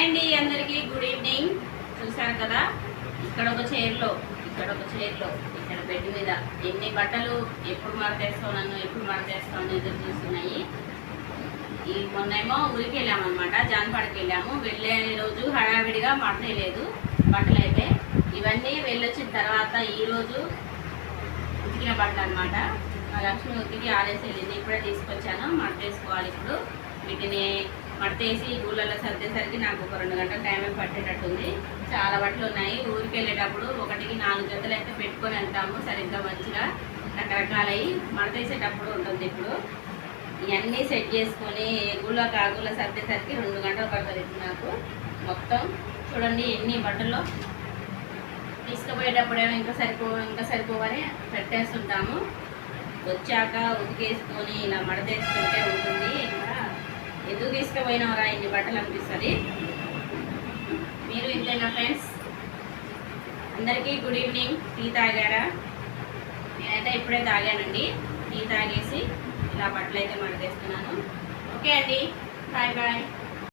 Hi అండి అందరికీ good evening. చూసారు కదా ఇక్కడ ఒక చైర్లో ఇక్కడ బెడ్ మీద ఎన్ని బట్టలు ఎప్పుడు మడతేస్తావు ఎప్పుడు మడతేస్తావు ఎదురు చూస్తున్నాయి. ఈ మొన్నేమో ఊరికి వెళ్ళామన్నమాట, జాన్పాడికి వెళ్ళాము. వెళ్ళే రోజు హడావిడిగా మడతలేదు బట్టలు. అయితే ఇవన్నీ వెళ్ళొచ్చిన తర్వాత ఈరోజు ఉతికిన బట్టలు అనమాట. మా లక్ష్మి ఉతికి ఆరేసి వెళ్ళింది, ఇప్పుడే తీసుకొచ్చాను. మడతేసుకోవాలి ఇప్పుడు. వీటిని మడతేసి ఊళ్ళల్లో సర్దేసరికి నాకు ఒక 2 గంటల టైం పట్టేటట్టుంది. చాలా బట్టలు ఉన్నాయి. ఊరికి వెళ్ళేటప్పుడు 1కి 4 జతలు అయితే పెట్టుకొని వెళ్తాము, సరిగ్గా మంచిగా రకరకాలవి మడతేసేటప్పుడు ఉంటుంది. ఇప్పుడు ఇవన్నీ సెట్ చేసుకొని గుళ్ళ కాగుళ్ళ సర్దేసరికి 2 గంటలు పడుతుంది నాకు మొత్తం. చూడండి ఎన్ని బట్టల్లో తీసుకుపోయేటప్పుడేమో ఇంకా సరిపోవని పెట్టేస్తుంటాము. వచ్చాక ఉతికేసుకొని ఇలా మడతేసుకుంటే ఉంటుంది. ఇంకా ఎందుకు తీసుకుపోయినవరా ఇన్ని బట్టలు అనిపిస్తుంది. మీరు ఇంతేనా ఫ్రెండ్స్? అందరికీ గుడ్ ఈవినింగ్. టీ తాగారా? నేనైతే ఇప్పుడే తాగానండి. టీ తాగేసి ఇలా బట్టలు అయితే మడతేస్తున్నాను. ఓకే అండి, బాయ్ బాయ్.